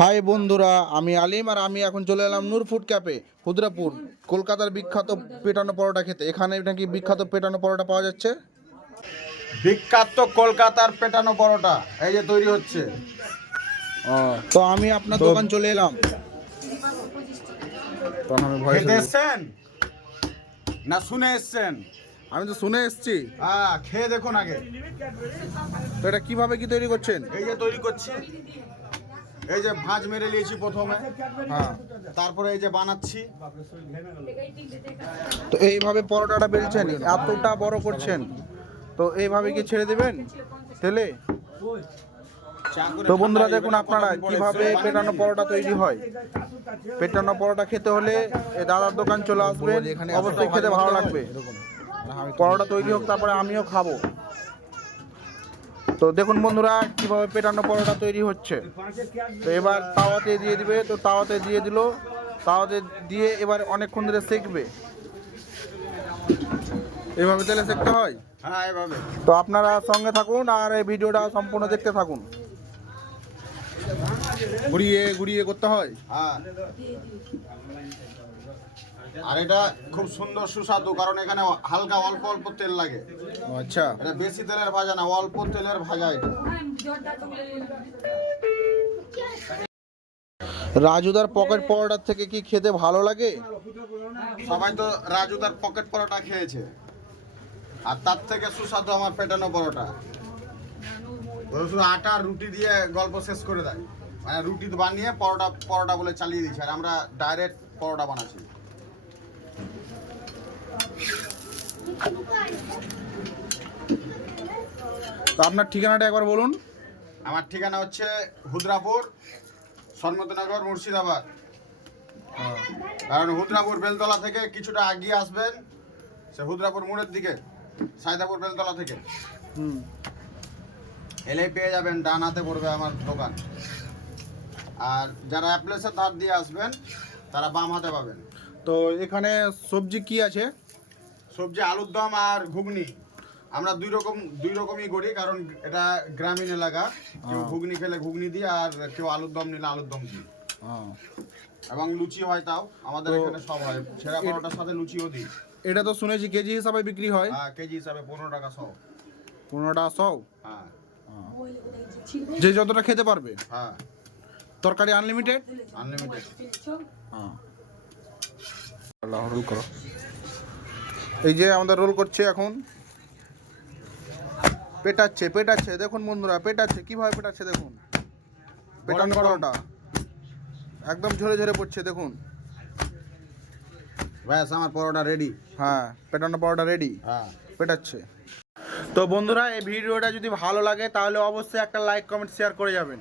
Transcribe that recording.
High বন্ধুরা, আমি আলিম আর আমি এখন চলে এলাম নূর ফুড ক্যাফে ক্ষুদ্রাপুর, কলকাতার বিখ্যাত পেটানো পরোটা খেতে। এখানে নাকি বিখ্যাত পেটানো পরোটা পাওয়া যাচ্ছে। বিখ্যাত কলকাতার পেটানো পরোটা এই যে তৈরি হচ্ছে। তো আমি আপনার দোকান চলে এলাম। তখন আমি ভয় খেতে এসছেন না শুনে এসছেন? আমি তো শুনে এসছি। খেয়ে দেখুন আগে। তো এটা কিভাবে কি তৈরি করছেন? এই যে তৈরি করছি, এই যে ভাঁজ মেরে নিয়েছি প্রথমে, হ্যাঁ, তারপরে এই যে বানাচ্ছি। তো এইভাবে পরোটাটা বেলছেন, এতটা বড় করছেন, তো এইভাবে কি ছেড়ে দিবেন তেলে? তো বন্ধুরা দেখুন আপনারা কিভাবে পেটানো পরোটা তৈরি হয়। পেটানো পরোটা খেতে হলে এই দাদার দোকান চলে আসবেন, অবশ্যই খেতে ভালো লাগবে। পরোটা তৈরি হোক, তারপরে আমিও খাবো। তো দেখুন বন্ধুরা কিভাবে পেটানো পরোটা তৈরি হচ্ছে। তো এবার তাওয়াতে দিয়ে দিবে, তো তাওয়াতে দিয়ে দিল, তাওয়াতে দিয়ে এবার অনেকক্ষণ ধরে সেঁকবে। এভাবে তেলে সেঁকতে হয়। হ্যাঁ, এভাবে। তো আপনারা সঙ্গে থাকুন আর এই ভিডিওটা সম্পূর্ণ দেখতে থাকুন। ঘুরিয়ে ঘুরিয়ে করতে হয়। হ্যাঁ, আর এটা খুব সুন্দর সুস্বাদু, কারণ এখানে হালকা অল্প অল্প তেল লাগে। আচ্ছা, এটা বেশি তেলের ভাজা না, অল্প তেলের ভাজা এটা। রাজুদার পকেট পরোটার থেকে কি খেতে ভালো লাগে? সবাই তো রাজুদার পকেট পরোটা খেয়েছে, আর তার থেকে সুস্বাদু আমার পেটানো পরোটা। শুধু আটা আর রুটি দিয়ে গল্প শেষ করে দেয়, মানে রুটি বানিয়ে পরোটা পরোটা বলে চালিয়ে দিচ্ছে, আর আমরা ডাইরেক্ট পরোটা বানাচ্ছি। তো আপনার ঠিকানাটা একবার বলুন। আমার ঠিকানা হচ্ছে হুদ্রাপুর, সন্মতিনগর, মুর্শিদাবাদ। কারণ হুদ্রাপুর বেলতলা থেকে কিছুটা আগিয়ে আসবেন, সে হুদ্রাপুর মোড়ের দিকে সাইদাপুর বেলতলা থেকে এলেই পেয়ে যাবেন, ডান হাতে পড়বে আমার দোকান। আর যারা অ্যাপ্লেসের ধার দিয়ে আসবেন তারা বাম হাতে পাবেন। তো এখানে সবজি কি আছে? সবজি আলুর দম আর ঘুগনি। আমরা দুই রকমই করি, কারণ এটা গ্রামীণ এলাকা। কেউ ঘুগনি খেলে ঘুগনি দিয়ে, আর কেউ আলুর দম নিলে আলুর দম দিই। এবং লুচি হয়, তাও আমাদের এখানে সব হয়। ছেঁড়া পরোটার সাথে লুচিও দিই। এটা তো শুনেছি কেজি হিসাবে বিক্রি হয়। হ্যাঁ, কেজি হিসাবে 15 টাকা 100। 15 টাকা 100? হ্যাঁ, যে যতটা খেতে পারবে। হ্যাঁ, তরকারি আনলিমিটেড? আনলিমিটেড। হ্যাঁ, রোল করো। এই যে আমাদের রোল করছে এখন, পেটাচ্ছে দেখুন বন্ধুরা, পেটাচ্ছে কিভাবে পেটাচ্ছে দেখুন। পেটানো পরোটা একদম ঝরে ঝরে পড়ছে দেখুন। ব্যাস, আমার পরোটা রেডি। হ্যাঁ, পেটানো পরোটা রেডি। হ্যাঁ, পেটাচ্ছে। তো বন্ধুরা এই ভিডিওটা যদি ভালো লাগে তাহলে অবশ্যই একটা লাইক কমেন্ট শেয়ার করে যাবেন।